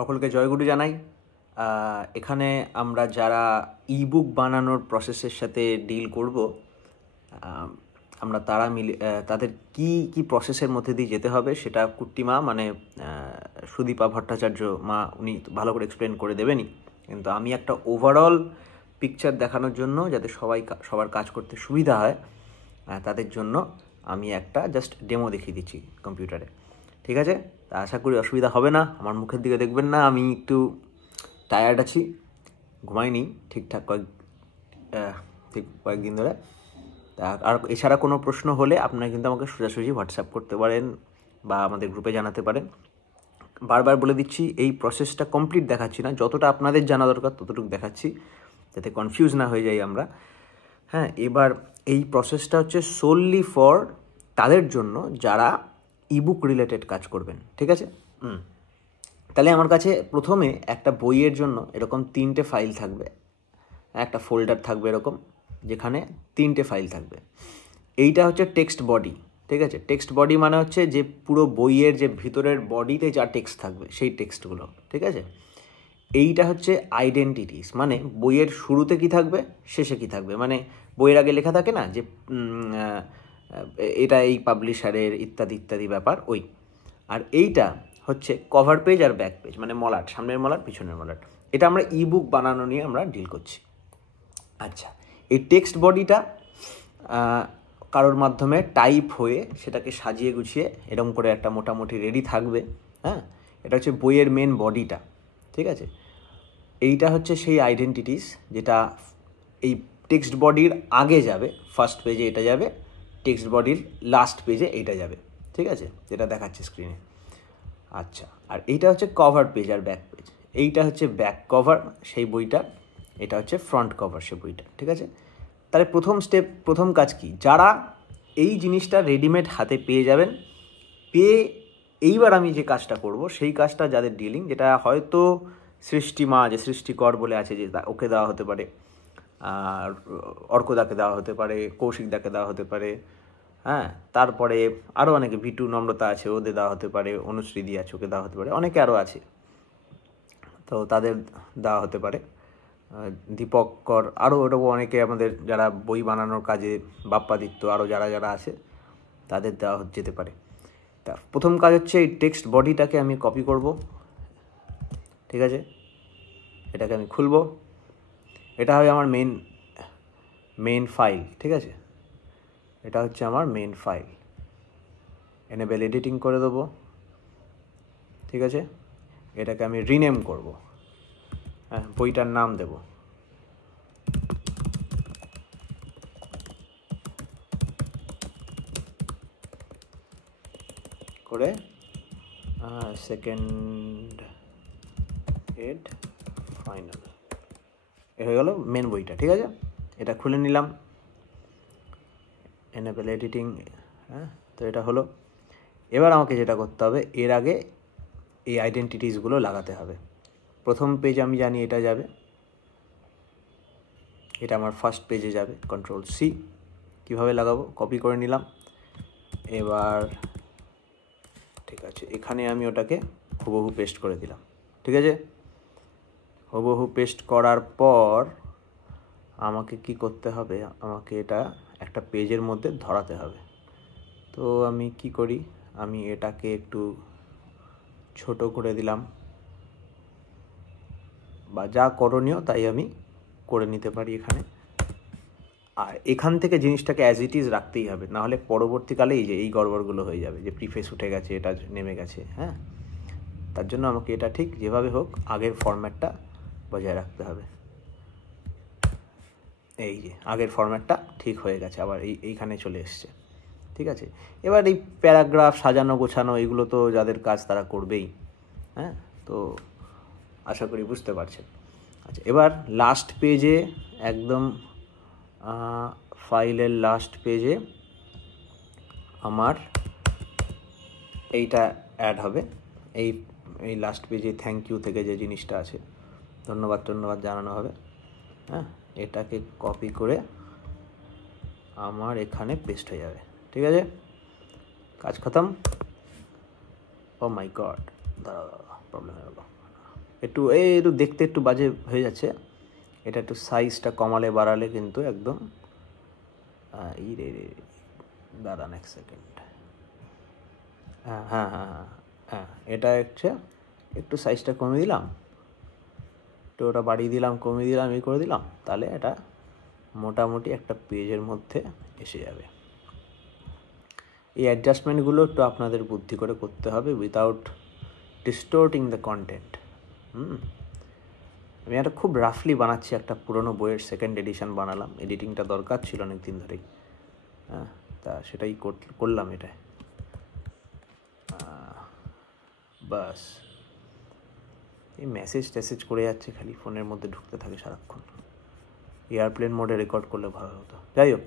সকলকে জয়গুরু জানাই। এখানে আমরা যারা ইবুক বানানোর প্রসেসের সাথে ডিল করব, আমরা তারা মিলে তাদের কি প্রসেসের মধ্যে দিয়ে যেতে হবে সেটা কুট্টি মা মানে সুদীপা ভট্টাচার্য মা উনি ভালো করে এক্সপ্লেন করে দেবেনই, কিন্তু আমি একটা ওভারঅল পিকচার দেখানোর জন্য যাতে সবার কাজ করতে সুবিধা হয় তাদের জন্য আমি একটা জাস্ট ডেমো দেখিয়ে দিচ্ছি কম্পিউটারে। ঠিক আছে, তা আশা করি অসুবিধা হবে না। আমার মুখের দিকে দেখবেন না, আমি একটু টায়ার্ড আছি, ঘুমাইনি ঠিকঠাক কয়েকদিন ধরে। তা আর এছাড়া কোনো প্রশ্ন হলে আপনারা কিন্তু আমাকে সোজাসুজি হোয়াটসঅ্যাপ করতে পারেন বা আমাদের গ্রুপে জানাতে পারেন। বারবার বলে দিচ্ছি, এই প্রসেসটা কমপ্লিট দেখাচ্ছি না, যতটা আপনাদের জানা দরকার ততটুকু দেখাচ্ছি যাতে কনফিউজ না হয়ে যাই আমরা। হ্যাঁ, এবার এই প্রসেসটা হচ্ছে সোললি ফর তাদের জন্য যারা ইবুক রিলেটেড কাজ করবেন। ঠিক আছে, তাহলে আমার কাছে প্রথমে একটা বইয়ের জন্য এরকম 3টে ফাইল থাকবে, একটা ফোল্ডার থাকবে এরকম, যেখানে 3টে ফাইল থাকবে। এইটা হচ্ছে টেক্সট বডি। ঠিক আছে, টেক্সট বডি মানে হচ্ছে যে পুরো বইয়ের যে ভিতরের বডিতে যা টেক্সট থাকবে সেই টেক্সটগুলো। ঠিক আছে, এইটা হচ্ছে আইডেন্টিটিস, মানে বইয়ের শুরুতে কি থাকবে শেষে কি থাকবে, মানে বইয়ের আগে লেখা থাকে না যে এটা এই পাবলিশারের ইত্যাদি ইত্যাদি ব্যাপার ওই। আর এইটা হচ্ছে কভার পেজ আর ব্যাক পেজ, মানে মলাট, সামনের মলাট পিছনের মলাট। এটা আমরা ইবুক বানানো নিয়ে আমরা ডিল করছি। আচ্ছা, এই টেক্সট বডিটা কারোর মাধ্যমে টাইপ হয়ে সেটাকে সাজিয়ে গুছিয়ে এরকম করে একটা মোটামুটি রেডি থাকবে। হ্যাঁ, এটা হচ্ছে বইয়ের মেন বডিটা। ঠিক আছে, এইটা হচ্ছে সেই আইডেন্টিটিস যেটা এই টেক্সট বডির আগে যাবে, ফার্স্ট পেজে এটা যাবে, টেক্সট বডির লাস্ট পেজে এইটা যাবে। ঠিক আছে, যেটা দেখাচ্ছে স্ক্রিনে। আচ্ছা, আর এইটা হচ্ছে কভার পেজ আর ব্যাক পেজ। এইটা হচ্ছে ব্যাক কভার সেই বইটা, এটা হচ্ছে ফ্রন্ট কভার সেই বইটা। ঠিক আছে, তাহলে প্রথম কাজ কি, যারা এই জিনিসটা রেডিমেড হাতে পেয়ে যাবেন, পেয়ে এইবার আমি যে কাজটা করব সেই কাজটা যাদের ডিলিং, যেটা হয়তো সৃষ্টিমা যে সৃষ্টিকর বলে আছে যে ওকে দেওয়া হতে পারে, আর অর্কদাকে দেওয়া হতে পারে, কৌশিকদাকে দেওয়া হতে পারে, হ্যাঁ, তারপরে আরও অনেকে, ভিটু নম্রতা আছে ওদের দেওয়া হতে পারে, অনুশ্রীদি আছে ওকে দেওয়া হতে পারে, অনেকে আরও আছে, তো তাদের দেওয়া হতে পারে, দীপক কর, আরও ওরকম অনেকে আমাদের যারা বই বানানোর কাজে, বাপ্পাদিত্য, আরও যারা আছে তাদের দেওয়া যেতে পারে। তা প্রথম কাজ হচ্ছে এই টেক্সট বডিটাকে আমি কপি করব। ঠিক আছে, এটাকে আমি খুলব, এটা হবে আমার মেন ফাইল। ঠিক আছে, এটা হচ্ছে আমার মেন ফাইল, এনেবেল এডিটিং করে দেবো। ঠিক আছে, এটাকে আমি রিনেম করব, হ্যাঁ, বইটার নাম দেব, করে সেকেন্ড হেড ফাইনাল, এ হয়ে গেল মেন বইটা। ঠিক আছে, এটা খুলে নিলাম, এনেবেল এডিটিং, হ্যাঁ, তো এটা হলো। এবার আমাকে যেটা করতে হবে, এর আগে এই আইডেন্টিটিসগুলো লাগাতে হবে। প্রথম পেজ আমি জানি এটা যাবে, এটা আমার ফার্স্ট পেজে যাবে, কন্ট্রোল সি। কীভাবে লাগাবো, কপি করে নিলাম। এবার ঠিক আছে, এখানে আমি ওটাকে হুবহু পেস্ট করে দিলাম। ঠিক আছে, হুবহু পেস্ট করার পর আমাকে কি করতে হবে, আমাকে এটা একটা পেজের মধ্যে ধরাতে হবে। তো আমি কি করি, আমি এটাকে একটু ছোট করে দিলাম, বা যা করণীয় তাই আমি করে নিতে পারি এখানে। আর এখান থেকে জিনিসটাকে অ্যাজ ইট ইজ রাখতেই হবে, নাহলে পরবর্তীকালে এই গড়বড়গুলো হয়ে যাবে, যে প্রিফেস উঠে গেছে, এটা নেমে গেছে। হ্যাঁ, তার জন্য আমাকে এটা ঠিক যেভাবে হোক আগের ফরম্যাটটা বজায় রাখতে হবে। এই যে আগের ফরম্যাটটা ঠিক হয়ে গেছে, আবার এইখানে চলে এসছে। ঠিক আছে, এবার এই প্যারাগ্রাফ সাজানো গোছানো এগুলো তো যাদের কাজ তারা করবেই। হ্যাঁ, তো আশা করি বুঝতে পারছেন। আচ্ছা, এবার লাস্ট পেজে, একদম ফাইলের লাস্ট পেজে আমার এইটা অ্যাড হবে। এই লাস্ট পেজে থ্যাংক ইউ থেকে যে জিনিসটা আছে, ধন্যবাদ জানানো হবে। হ্যাঁ, এটাকে কপি করে আমার এখানে পেস্ট হয়ে যাবে। ঠিক আছে, কাজ খতম। ও মাই গড, দাঁড়া প্রবলেম হয়ে গেল। একটু দেখতে একটু বাজে হয়ে যাচ্ছে, এটা একটু সাইজটা কমালে বাড়ালে কিন্তু একদম দাঁড়ান এক সেকেন্ড, হ্যাঁ এটা হচ্ছে একটু সাইজটা কমিয়ে দিলাম, একটু ওটা বাড়িয়ে দিলাম, কমিয়ে দিলাম, করে দিলাম, তাহলে এটা মোটামুটি একটা পেজের মধ্যে এসে যাবে। এই অ্যাডজাস্টমেন্টগুলো একটু আপনাদের বুদ্ধি করে করতে হবে উইথাউট ডিস্টোর্টিং দ্য কন্টেন্ট। আমি একটা খুব রাফলি বানাচ্ছি, একটা পুরনো বইয়ের সেকেন্ড এডিশন বানালাম, এডিটিংটা দরকার ছিল অনেক দিন ধরেই, তা সেটাই করলাম এটা। বাস এই মেসেজ করে যাচ্ছে, খালি ফোনের মধ্যে ঢুকতে থাকে সারাক্ষণ। এয়ারপ্লেন মোডে রেকর্ড করলে ভালো হতো। যাই হোক,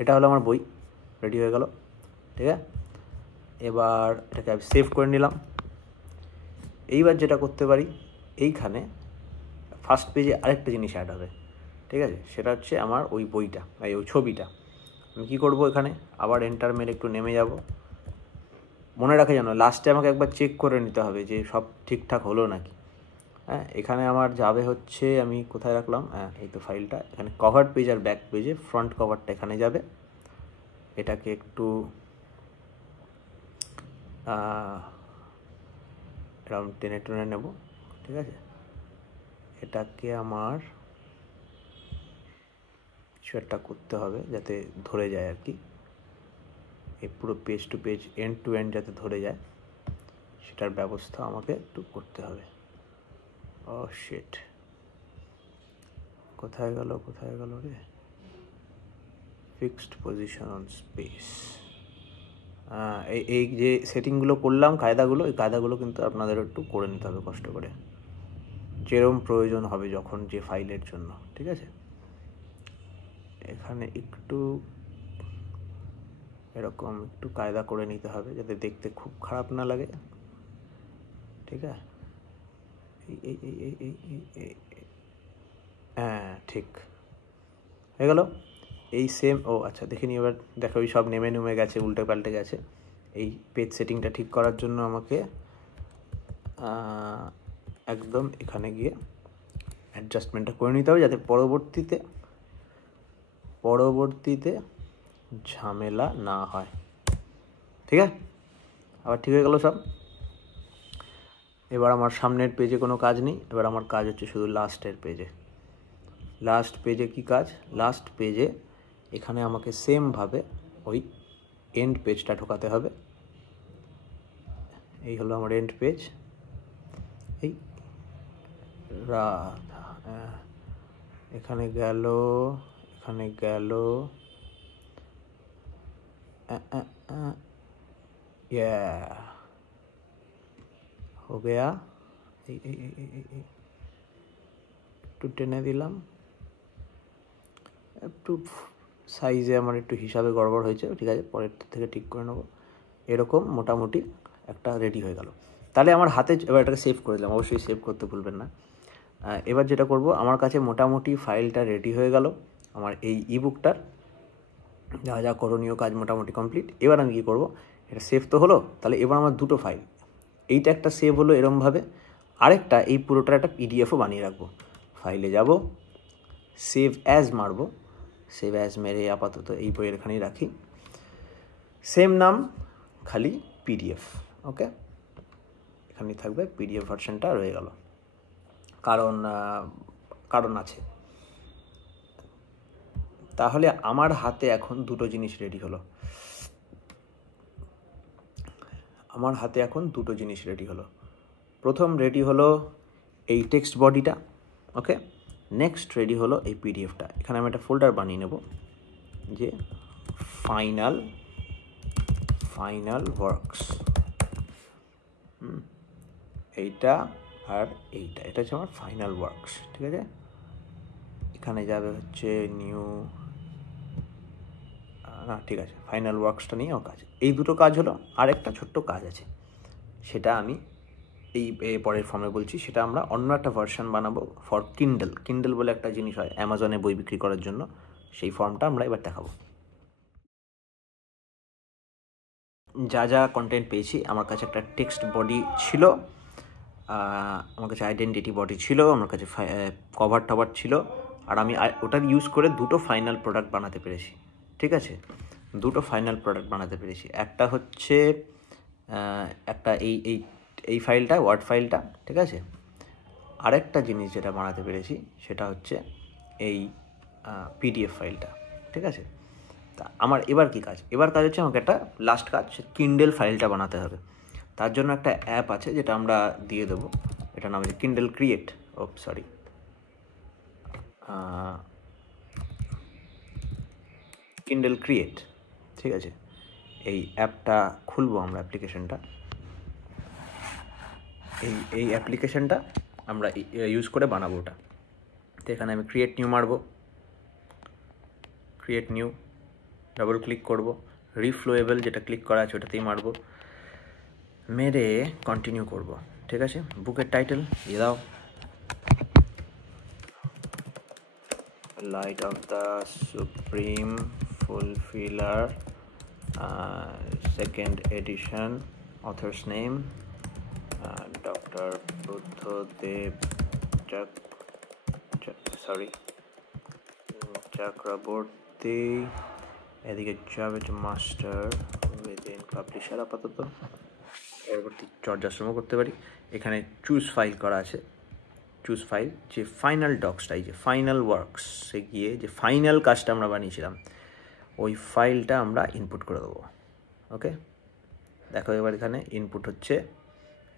এটা হলো আমার বই, রেডি হয়ে গেল, ঠিক আছে। এবার এটাকে আমি সেভ করে নিলাম। এইবার যেটা করতে পারি, এইখানে ফার্স্ট পেজে আরেকটা জিনিস অ্যাড হবে, ঠিক আছে, সেটা হচ্ছে আমার ওই বইটা, ওই ছবিটা। আমি কী করবো, এখানে আবার এন্টার মেরে একটু নেমে যাব। মনে রাখে যেন লাস্টে আমাকে একবার চেক করে নিতে হবে যে সব ঠিকঠাক হলো নাকি। এখানে আমার যাবে হচ্ছে, আমি কোথায় রাখলাম, এই তো ফাইলটা, এখানে কভার পেজ আর ব্যাক পেজে ফ্রন্ট কভারটা এখানে যাবে। এটাকে একটু এরকম টেনে নেব, ঠিক আছে। এটাকে আমার কিছু একটা করতে হবে যাতে ধরে যায় আর কি, এই পুরো page to page end to end যাতে ধরে যায়, সেটার ব্যবস্থা আমাকে একটু করতে হবে। ও শিট, কোথায় গেল রে, ফিক্সড পজিশন অন স্পেস। এই যে সেটিংগুলো করলাম, কায়দাগুলো, এই কায়দাগুলো কিন্তু আপনাদের একটু করে নিতে হবে কষ্ট করে, যেরকম প্রয়োজন হবে যখন যে ফাইলের জন্য, ঠিক আছে। এখানে একটু এরকম একটু কায়দা করে নিতে হবে যাতে দেখতে খুব খারাপ না লাগে, ঠিক আছে। হ্যাঁ ঠিক হয়ে গেল। এই সেম, আচ্ছা দেখিনি, এবার দেখো ওই সব নেমে গেছে, উল্টে পাল্টে গেছে। এই পেজ সেটিংটা ঠিক করার জন্য আমাকে একদম এখানে গিয়ে অ্যাডজাস্টমেন্টটা করে নিতে হবে যাতে পরবর্তীতে ঝামেলা না হয়, ঠিক আছে। আবার ঠিক হয়ে গেল সব। এবার আমার সামনের পেজে কোনো কাজ নেই, এবার আমার কাজ হচ্ছে শুধু লাস্টের পেজে। লাস্ট পেজে কি কাজ, লাস্ট পেজে এখানে আমাকে সেমভাবে ওই এন্ড পেজটা ঢোকাতে হবে। এই হলো আমার এন্ড পেজ, এই এখানে গেল हो गया, একটু টেনে দিলাম, একটু সাইজে আমার একটু হিসাবে গড়বড় হয়েছে, ঠিক আছে, পরের থেকে ঠিক করে নেবো। এরকম মোটামুটি একটা রেডি হয়ে গেল। তাহলে আমার হাতে, এবার এটাকে সেভ করে দিলাম, অবশ্যই সেভ করতে ভুলবেন না। এবার যেটা করব, আমার কাছে মোটামুটি ফাইলটা রেডি হয়ে গেল, আমার এই ইবুকটার যা করণীয় কাজ মোটামুটি কমপ্লিট। এবার আমি কী করব, এটা সেভ তো হলো, তাহলে এবার আমার দুটো ফাইল, এইটা একটা সেভ হলো এরমভাবে, আরেকটা এই পুরোটার একটা পিডিএফও বানিয়ে রাখবো। ফাইলে যাব, সেভ অ্যাজ মারবো, সেভ অ্যাজ মেরে আপাতত এই বইয়ের এখানেই রাখি, সেম নাম, খালি পিডিএফ, ওকে, এখানেই থাকবে, পিডিএফ ভার্সনটা রয়ে গেল। কারণ আছে। তাহলে আমার হাতে এখন দুটো জিনিস রেডি হলো, প্রথম রেডি হলো এই টেক্সট বডিটা, ওকে, নেক্সট রেডি হলো এই পিডিএফটা। এখানে আমি একটা ফোল্ডার বানিয়ে নেব যে ফাইনাল ওয়ার্কস, এইটা আর এইটা, এটা হচ্ছে আমার ফাইনাল ওয়ার্কস, ঠিক আছে। এখানে যাবে হচ্ছে নিউ, না ঠিক আছে, ফাইনাল ওয়ার্কসটা নিয়েও কাজ, এই দুটো কাজ হলো। আরেকটা ছোট্ট কাজ আছে, সেটা আমি এই পরের ফর্মে বলছি, সেটা আমরা অন্য একটা ভার্সন বানাবো ফর কিন্ডল বলে একটা জিনিস হয় অ্যামাজনে বই বিক্রি করার জন্য, সেই ফর্মটা আমরা এবার দেখাবো। যা কন্টেন্ট পেয়েছি, আমার কাছে একটা টেক্সট বডি ছিল, আমার কাছে আইডেন্টিটি বডি ছিল, আমার কাছে কভার টভার ছিল, আর আমি ওটার ইউজ করে দুটো ফাইনাল প্রোডাক্ট বানাতে পেরেছি। ঠিক আছে, দুটো ফাইনাল প্রোডাক্ট বানাতে পেরেছি। একটা হচ্ছে একটা এই ফাইলটা, ওয়ার্ড ফাইলটা, ঠিক আছে। আরেকটা জিনিস যেটা বানাতে পেরেছি সেটা হচ্ছে এই পিডিএফ ফাইলটা, ঠিক আছে। তা আমার এবার কি কাজ? এবার কাজ হচ্ছে আমাকে একটা লাস্ট কাজ, কিন্ডেল ফাইলটা বানাতে হবে। তার জন্য একটা অ্যাপ আছে যেটা আমরা দিয়ে দেবো, এটার নাম হচ্ছে কিন্ডেল ক্রিয়েট। কিন্ডেল ক্রিয়েট, ঠিক আছে। এই অ্যাপটা খুলবো আমরা, অ্যাপ্লিকেশনটা, এই অ্যাপ্লিকেশনটা আমরা ইউজ করে বানাবো ওটা। তো এখানে আমি ক্রিয়েট নিউ মারবো, ক্রিয়েট নিউ, ডাবল ক্লিক করব, রিফ্লোয়েবল যেটা ক্লিক করা আছে ওটাতেই মারবো, মেরে কন্টিনিউ করব, ঠিক আছে। বুকের টাইটেল দিয়ে দাও, light of the supreme fulfiller second edition, author's name doctor Buddhadev Chakraborty, এদিকে জাভেদ মাস্টার উইদিন পাবলিশার আপাতত, পরবর্তী চর্যাশ্রমও করতে পারি। এখানে চুজ ফাইল করা আছে, চুজ ফাইল, যে ফাইনাল ডক্সটা, এই যে ফাইনাল ওয়ার্কসে গিয়ে যে ফাইনাল কাজটা আমরা বানিয়েছিলাম ওই ফাইলটা আমরা ইনপুট করে দেবো। ওকে, দেখো এবার এখানে ইনপুট হচ্ছে,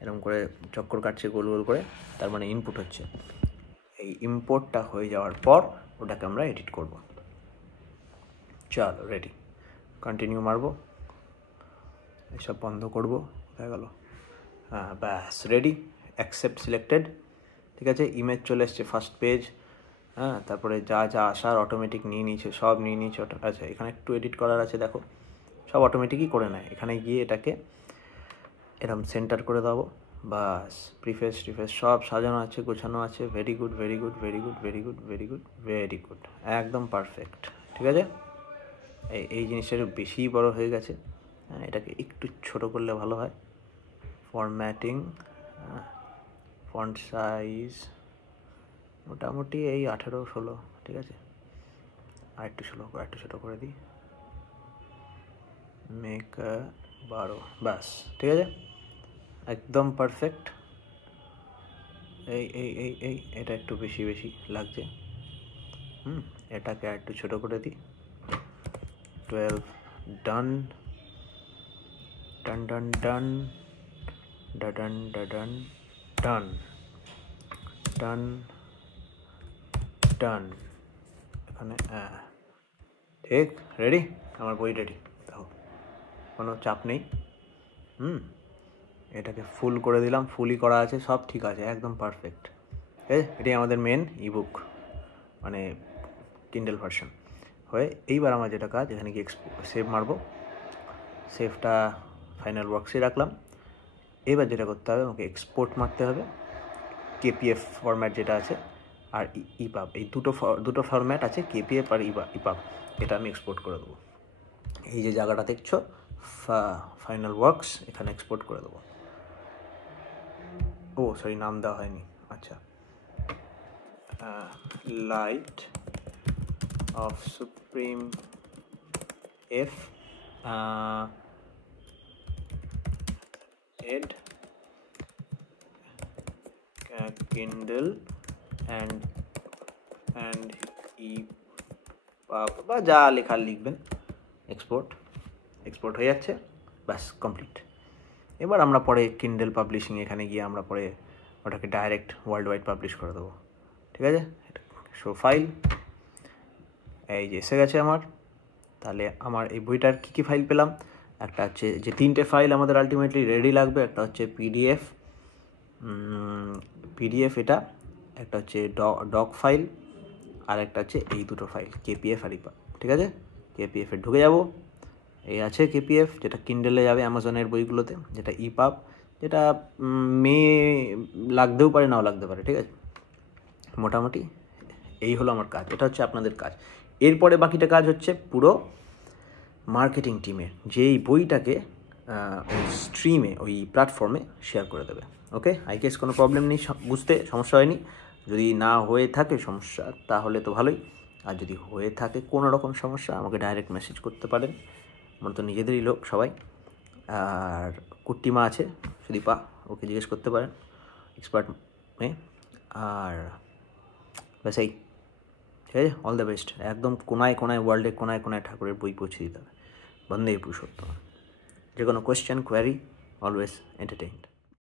এরকম করে চক্কর কাটছে গোল গোল করে, তার মানে ইনপুট হচ্ছে। এই ইম্পোর্টটা হয়ে যাওয়ার পর ওটাকে আমরা এডিট করব। চলো রেডি, কন্টিনিউ মারবো, এসব বন্ধ করব, হয়ে গেল। হ্যাঁ ব্যাস রেডি, অ্যাকসেপ্ট সিলেক্টেড, ঠিক আছে। ইমেজ চলে এসছে ফার্স্ট পেজ, হ্যাঁ। তারপরে যা যা আসার অটোমেটিক নিয়ে নিয়েছে, সব নিয়ে নিয়েছে। আচ্ছা এখানে একটু এডিট করার আছে, দেখো সব অটোমেটিকই করে নেয়। এখানে গিয়ে এটাকে এরকম সেন্টার করে দেবো, বাস। প্রিফেস টিফেস সব সাজানো আছে, গোছানো আছে। Very good, very good, very good, very good, very good, very good, একদম পারফেক্ট, ঠিক আছে। এই জিনিসটা একটু বেশিই বড় হয়ে গেছে, হ্যাঁ, এটাকে একটু ছোট করলে ভালো হয়। ফরম্যাটিং, ফন্ট সাইজ মোটামুটি এই 18-16, ঠিক আছে। আর একটু ছোটো করে দিই, মেক 12, ব্যাস, ঠিক আছে, একদম পারফেক্ট। এই এটা একটু বেশি লাগছে, এটাকে আর একটু ছোটো করে দিই, 12, ডান, ডান ডান ডান ডান ডান ডান ডান ডান, এখানে ঠিক রেডি, আমার বই রেডি। দেখো কোনো চাপ নেই, এটাকে ফুল করে দিলাম, ফুলই করা আছে, সব ঠিক আছে, একদম পারফেক্ট। এটাই আমাদের মেন ইবুক, মানে কিন্ডেল ভার্সন হয়ে। এইবার আমার যেটা কাজ, এখানে গিয়ে সেভ মারবো, সেভটা ফাইনাল ওয়ার্কসে রাখলাম। এবার যেটা করতে হবে, আমাকে এক্সপোর্ট মারতে হবে, কেপিএফ ফরম্যাট যেটা আছে আর ইপাব, এই দুটো ফরম্যাট আছে, কেপিএফ আর ইপাব, এটা আমি এক্সপোর্ট করে দেবো। এই যে জায়গাটা দেখছো ফাইনাল ওয়ার্কস, এখানে এক্সপোর্ট করে দেবো। ও সরি, নাম দেওয়া হয়নি, আচ্ছা। লাইট অফ সুপ্রিম এফ এড কিন্ডেল অ্যান্ড বা যা লেখার লিখবেন, এক্সপোর্ট হয়ে যাচ্ছে, ব্যাস কমপ্লিট। এবার আমরা পরে কিন্ডেল পাবলিশিং, এখানে গিয়ে আমরা পরে ওটাকে ডাইরেক্ট ওয়ার্ল্ড ওয়াইড পাবলিশ করে দেবো, ঠিক আছে। শো ফাইল, এই যে এসে গেছে আমার। তাহলে আমার এই বইটার কী ফাইল পেলাম, একটা হচ্ছে যে 3টে ফাইল আমাদের আলটিমেটলি রেডি লাগবে, একটা হচ্ছে পিডিএফ এটা, একটা হচ্ছে ডক ফাইল, আর একটা হচ্ছে এই দুটো ফাইল, কেপিএফ আর ইপাব, ঠিক আছে। কেপিএফে ঢুকে যাব, এই আছে কেপিএফ, যেটা কিন্ডেলে যাবে অ্যামাজনের বইগুলোতে, যেটা ইপাব, যেটা লাগতেও পারে নাও লাগতে পারে, ঠিক আছে। মোটামুটি এই হলো আমার কাজ, এটা হচ্ছে আপনাদের কাজ। এরপরে বাকিটা কাজ হচ্ছে পুরো মার্কেটিং টিমের, যে এই বইটাকে ওই স্ট্রিমে, ওই প্ল্যাটফর্মে শেয়ার করে দেবে। ওকে, আই গেস কোনো প্রবলেম নেই, বুঝতে সমস্যা হয়নি। যদি না হয়ে থাকে সমস্যা তাহলে তো ভালোই, আর যদি হয়ে থাকে কোনো রকম সমস্যা আমাকে ডাইরেক্ট মেসেজ করতে পারেন, আমার তো নিজেদেরই লোক সবাই। আর কুট্টিমা আছে সুদীপা, ওকে জিজ্ঞেস করতে পারেন, এক্সপার্ট মেয়ে। আর ব্যাস এই, ঠিক আছে, অল দ্য বেস্ট। একদম কোনায় কোনায়, ওয়ার্ল্ডের কোনায় কোনায় ঠাকুরের বই পৌঁছে দিতে হবে। বন্দে পুরুষোত্তম। যে কোনো কোয়েশ্চেন, কোয়ারি, অলওয়েজ এন্টারটেইনড।